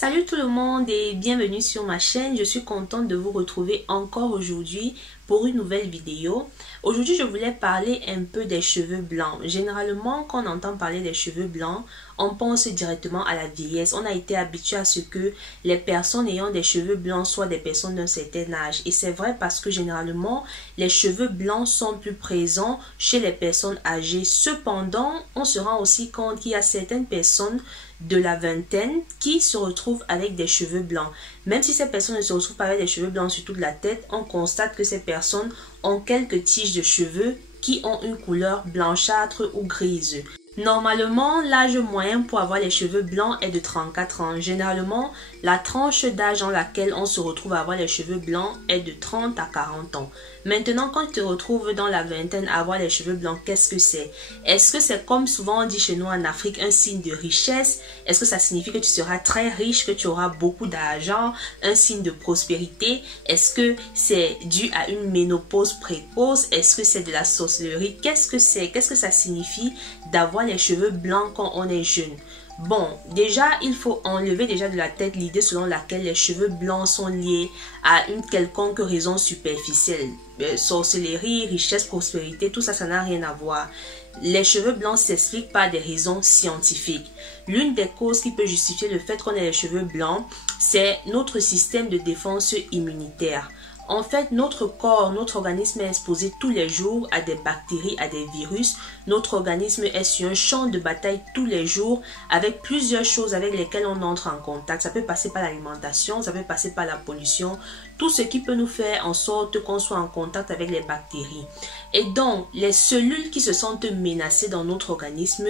Salut tout le monde et bienvenue sur ma chaîne. Je suis contente de vous retrouver encore aujourd'hui pour une nouvelle vidéo. Aujourd'hui, je voulais parler un peu des cheveux blancs. Généralement, quand on entend parler des cheveux blancs, on pense directement à la vieillesse. On a été habitué à ce que les personnes ayant des cheveux blancs soient des personnes d'un certain âge. Et c'est vrai parce que généralement, les cheveux blancs sont plus présents chez les personnes âgées. Cependant, on se rend aussi compte qu'il y a certaines personnes de la vingtaine qui se retrouvent avec des cheveux blancs. Même si ces personnes ne se retrouvent pas avec des cheveux blancs sur toute la tête, on constate que ces personnes ont quelques tiges de cheveux qui ont une couleur blanchâtre ou grise. Normalement, l'âge moyen pour avoir les cheveux blancs est de 34 ans. Généralement, la tranche d'âge dans laquelle on se retrouve à avoir les cheveux blancs est de 30 à 40 ans. Maintenant, quand tu te retrouves dans la vingtaine à avoir les cheveux blancs, qu'est-ce que c'est? Est-ce que c'est comme souvent on dit chez nous en Afrique, un signe de richesse? Est-ce que ça signifie que tu seras très riche, que tu auras beaucoup d'argent, un signe de prospérité? Est-ce que c'est dû à une ménopause précoce? Est-ce que c'est de la sorcellerie? Qu'est-ce que c'est? Qu'est-ce que ça signifie d'avoir les cheveux blancs quand on est jeune? Bon, déjà, il faut enlever déjà de la tête l'idée selon laquelle les cheveux blancs sont liés à une quelconque raison superficielle. Sorcellerie, richesse, prospérité, tout ça, ça n'a rien à voir. Les cheveux blancs s'expliquent par des raisons scientifiques. L'une des causes qui peut justifier le fait qu'on ait les cheveux blancs, c'est notre système de défense immunitaire. En fait, notre corps, notre organisme est exposé tous les jours à des bactéries, à des virus. Notre organisme est sur un champ de bataille tous les jours avec plusieurs choses avec lesquelles on entre en contact. Ça peut passer par l'alimentation, ça peut passer par la pollution, tout ce qui peut nous faire en sorte qu'on soit en contact avec les bactéries. Et donc, les cellules qui se sentent menacées dans notre organisme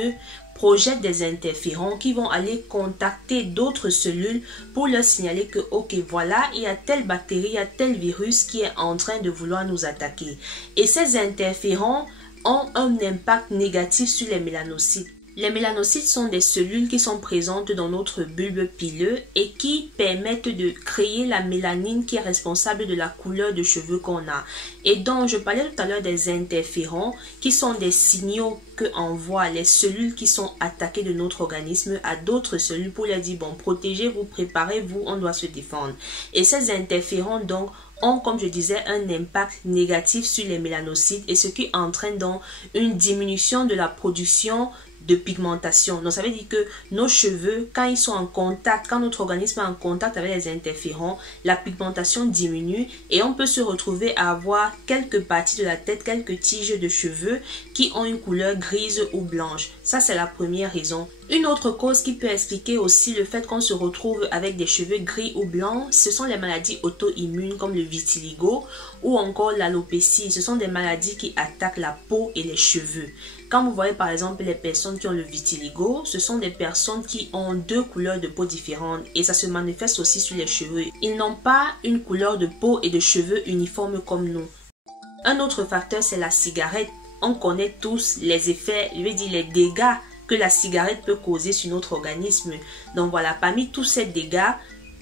projettent des interférons qui vont aller contacter d'autres cellules pour leur signaler que, ok, voilà, il y a telle bactérie, il y a tel virus qui est en train de vouloir nous attaquer. Et ces interférons ont un impact négatif sur les mélanocytes. Les mélanocytes sont des cellules qui sont présentes dans notre bulbe pileux et qui permettent de créer la mélanine qui est responsable de la couleur de cheveux qu'on a. Et donc, je parlais tout à l'heure des interférons qui sont des signaux que envoient les cellules qui sont attaquées de notre organisme à d'autres cellules pour leur dire, bon, protégez-vous, préparez-vous, on doit se défendre. Et ces interférons, donc, ont, comme je disais, un impact négatif sur les mélanocytes et ce qui entraîne donc une diminution de la production de pigmentation. Donc ça veut dire que nos cheveux, quand ils sont en contact, quand notre organisme est en contact avec les interférons, la pigmentation diminue et on peut se retrouver à avoir quelques parties de la tête, quelques tiges de cheveux qui ont une couleur grise ou blanche. Ça, c'est la première raison. Une autre cause qui peut expliquer aussi le fait qu'on se retrouve avec des cheveux gris ou blancs, ce sont les maladies auto-immunes comme le vitiligo ou encore l'alopécie. Ce sont des maladies qui attaquent la peau et les cheveux. Quand vous voyez par exemple les personnes qui ont le vitiligo, ce sont des personnes qui ont deux couleurs de peau différentes et ça se manifeste aussi sur les cheveux. Ils n'ont pas une couleur de peau et de cheveux uniformes comme nous. Un autre facteur, c'est la cigarette. On connaît tous les effets, je veux dire les dégâts que la cigarette peut causer sur notre organisme. Donc voilà, parmi tous ces dégâts,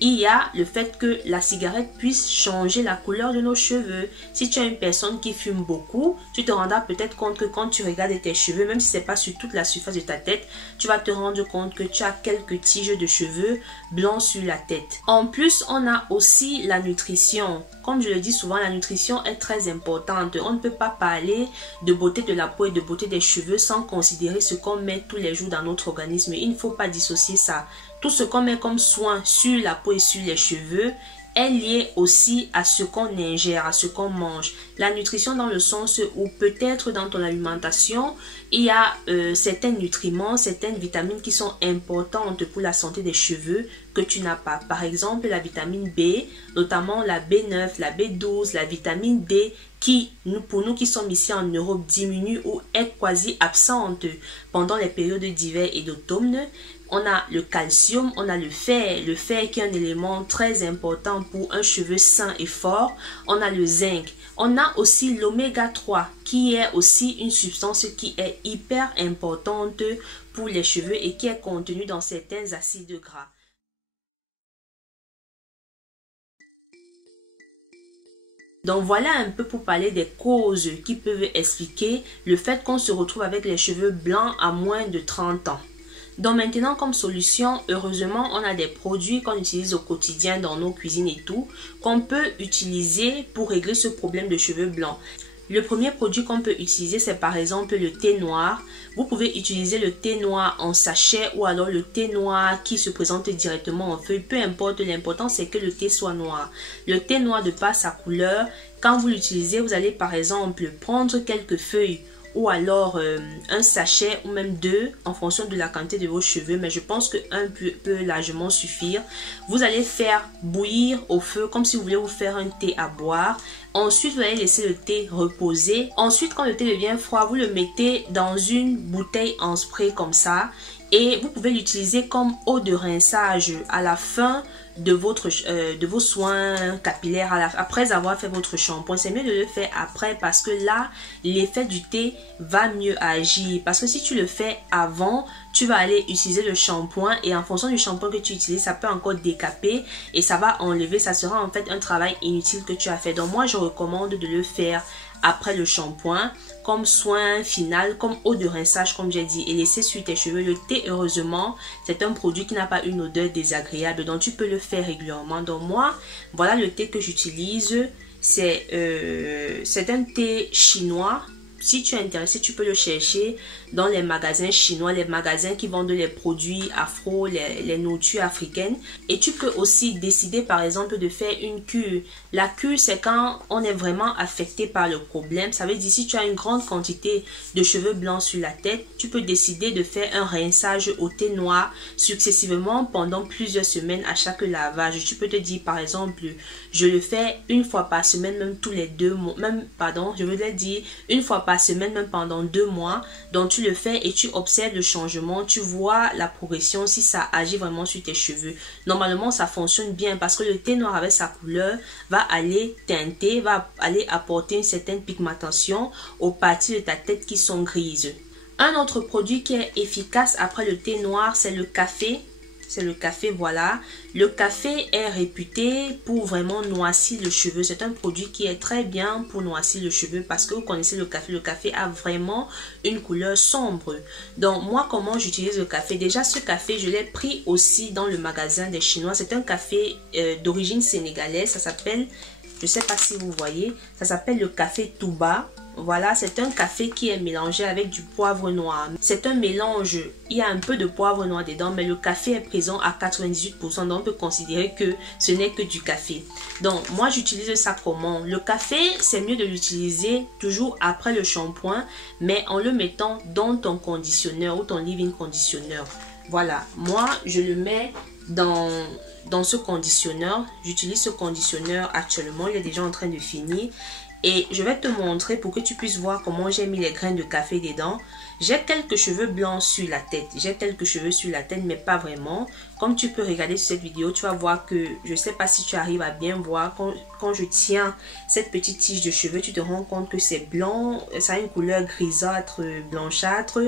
il y a le fait que la cigarette puisse changer la couleur de nos cheveux. Si tu es une personne qui fume beaucoup, tu te rendras peut-être compte que quand tu regardes tes cheveux, même si ce n'est pas sur toute la surface de ta tête, tu vas te rendre compte que tu as quelques tiges de cheveux blancs sur la tête. En plus, on a aussi la nutrition. Comme je le dis souvent, la nutrition est très importante. On ne peut pas parler de beauté de la peau et de beauté des cheveux sans considérer ce qu'on met tous les jours dans notre organisme. Il ne faut pas dissocier ça. Tout ce qu'on met comme soin sur la peau et sur les cheveux est lié aussi à ce qu'on ingère, à ce qu'on mange. La nutrition dans le sens où peut-être dans ton alimentation, il y a certains nutriments, certaines vitamines qui sont importantes pour la santé des cheveux que tu n'as pas. Par exemple, la vitamine B, notamment la B9, la B12, la vitamine D qui, pour nous qui sommes ici en Europe, diminue ou est quasi absente pendant les périodes d'hiver et d'automne. On a le calcium, on a le fer qui est un élément très important pour un cheveu sain et fort. On a le zinc. On a aussi l'oméga 3 qui est aussi une substance qui est hyper importante pour les cheveux et qui est contenue dans certains acides gras. Donc voilà un peu pour parler des causes qui peuvent expliquer le fait qu'on se retrouve avec les cheveux blancs à moins de 30 ans. Donc maintenant, comme solution, heureusement, on a des produits qu'on utilise au quotidien dans nos cuisines et tout, qu'on peut utiliser pour régler ce problème de cheveux blancs. Le premier produit qu'on peut utiliser, c'est par exemple le thé noir. Vous pouvez utiliser le thé noir en sachet ou alors le thé noir qui se présente directement en feuille. Peu importe, l'important c'est que le thé soit noir. Le thé noir, de par sa couleur, quand vous l'utilisez, vous allez par exemple prendre quelques feuilles ou alors un sachet ou même deux en fonction de la quantité de vos cheveux, mais je pense qu'un peut largement suffire. Vous allez faire bouillir au feu comme si vous voulez vous faire un thé à boire. Ensuite, vous allez laisser le thé reposer. Ensuite, quand le thé devient froid, vous le mettez dans une bouteille en spray comme ça. Et vous pouvez l'utiliser comme eau de rinçage à la fin de vos soins capillaires, après avoir fait votre shampoing. C'est mieux de le faire après parce que là, l'effet du thé va mieux agir. Parce que si tu le fais avant, tu vas aller utiliser le shampoing et en fonction du shampoing que tu utilises, ça peut encore décaper et ça va enlever. Ça sera en fait un travail inutile que tu as fait. Donc moi, je recommande de le faire après le shampoing, comme soin final, comme eau de rinçage comme j'ai dit, et laisser sur tes cheveux. Le thé, heureusement, c'est un produit qui n'a pas une odeur désagréable, donc tu peux le faire régulièrement. Donc moi, voilà le thé que j'utilise. C'est un thé chinois. Si tu es intéressé, tu peux le chercher dans les magasins chinois, les magasins qui vendent les produits afro, les nourritures africaines. Et tu peux aussi décider par exemple de faire une cure. La cure, c'est quand on est vraiment affecté par le problème. Ça veut dire si tu as une grande quantité de cheveux blancs sur la tête, tu peux décider de faire un rinçage au thé noir successivement pendant plusieurs semaines à chaque lavage. Tu peux te dire par exemple, je le fais une fois par semaine, même tous les 2 mois, je voulais dire une fois par semaine, même pendant 2 mois. Donc tu le fais et tu observes le changement, tu vois la progression, si ça agit vraiment sur tes cheveux. Normalement ça fonctionne bien parce que le thé noir avec sa couleur va aller teinter, va aller apporter une certaine pigmentation aux parties de ta tête qui sont grises. Un autre produit qui est efficace après le thé noir, c'est le café. C'est le café, voilà. Le café est réputé pour vraiment noircir le cheveu. C'est un produit qui est très bien pour noircir le cheveu parce que vous connaissez le café a vraiment une couleur sombre. Donc moi, comment j'utilise le café? Déjà, ce café, je l'ai pris aussi dans le magasin des Chinois. C'est un café d'origine sénégalaise. Ça s'appelle, je ne sais pas si vous voyez, ça s'appelle le café Touba. Voilà, c'est un café qui est mélangé avec du poivre noir. C'est un mélange, il y a un peu de poivre noir dedans, mais le café est présent à 98%. Donc on peut considérer que ce n'est que du café. Donc moi j'utilise ça comment? Le café, c'est mieux de l'utiliser toujours après le shampoing, mais en le mettant dans ton conditionneur ou ton leave-in conditionneur. Voilà, moi je le mets dans ce conditionneur. J'utilise ce conditionneur actuellement, il est déjà en train de finir. Et je vais te montrer pour que tu puisses voir comment j'ai mis les graines de café dedans. J'ai quelques cheveux blancs sur la tête. J'ai quelques cheveux sur la tête, mais pas vraiment. Comme tu peux regarder sur cette vidéo, tu vas voir que, je ne sais pas si tu arrives à bien voir, quand je tiens cette petite tige de cheveux, tu te rends compte que c'est blanc. Ça a une couleur grisâtre, blanchâtre.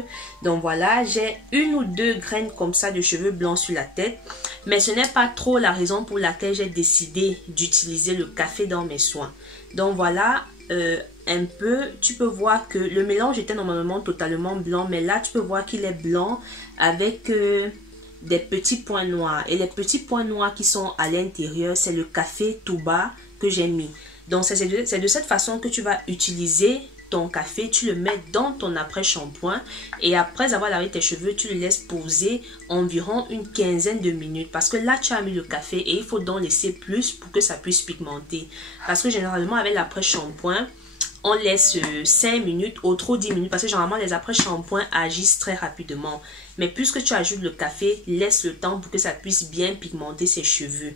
Donc voilà, j'ai 1 ou 2 graines comme ça de cheveux blancs sur la tête. Mais ce n'est pas trop la raison pour laquelle j'ai décidé d'utiliser le café dans mes soins. Donc voilà, un peu, tu peux voir que le mélange était normalement totalement blanc, mais là tu peux voir qu'il est blanc avec des petits points noirs. Et les petits points noirs qui sont à l'intérieur, c'est le café Touba que j'ai mis. Donc c'est de cette façon que tu vas utiliser ton café, tu le mets dans ton après-shampoing et après avoir lavé tes cheveux, tu le laisses poser environ une quinzaine de minutes parce que là tu as mis le café et il faut donc laisser plus pour que ça puisse pigmenter. Parce que généralement avec l'après-shampoing, on laisse 5 minutes ou trop 10 minutes parce que généralement les après-shampoings agissent très rapidement. Mais puisque tu ajoutes le café, laisse le temps pour que ça puisse bien pigmenter ses cheveux.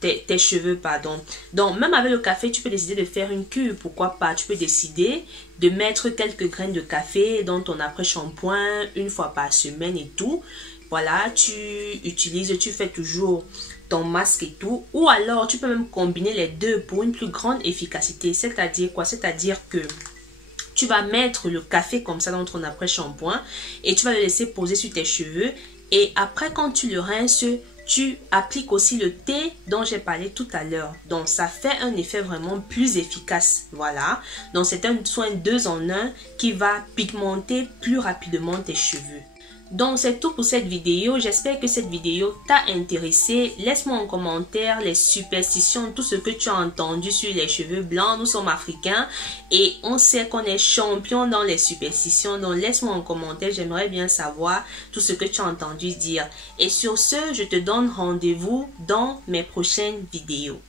Tes cheveux, pardon. Donc, même avec le café, tu peux décider de faire une cure. Pourquoi pas? Tu peux décider de mettre quelques graines de café dans ton après-shampoing 1 fois par semaine et tout. Voilà, tu utilises, tu fais toujours ton masque et tout. Ou alors, tu peux même combiner les deux pour une plus grande efficacité. C'est-à-dire quoi? C'est-à-dire que tu vas mettre le café comme ça dans ton après-shampoing et tu vas le laisser poser sur tes cheveux. Et après, quand tu le rinces, tu appliques aussi le thé dont j'ai parlé tout à l'heure. Donc, ça fait un effet vraiment plus efficace. Voilà. Donc, c'est un soin 2 en 1 qui va pigmenter plus rapidement tes cheveux. Donc c'est tout pour cette vidéo. J'espère que cette vidéo t'a intéressé. Laisse-moi en commentaire les superstitions, tout ce que tu as entendu sur les cheveux blancs. Nous sommes africains et on sait qu'on est champion dans les superstitions. Donc laisse-moi en commentaire. J'aimerais bien savoir tout ce que tu as entendu dire. Et sur ce, je te donne rendez-vous dans mes prochaines vidéos.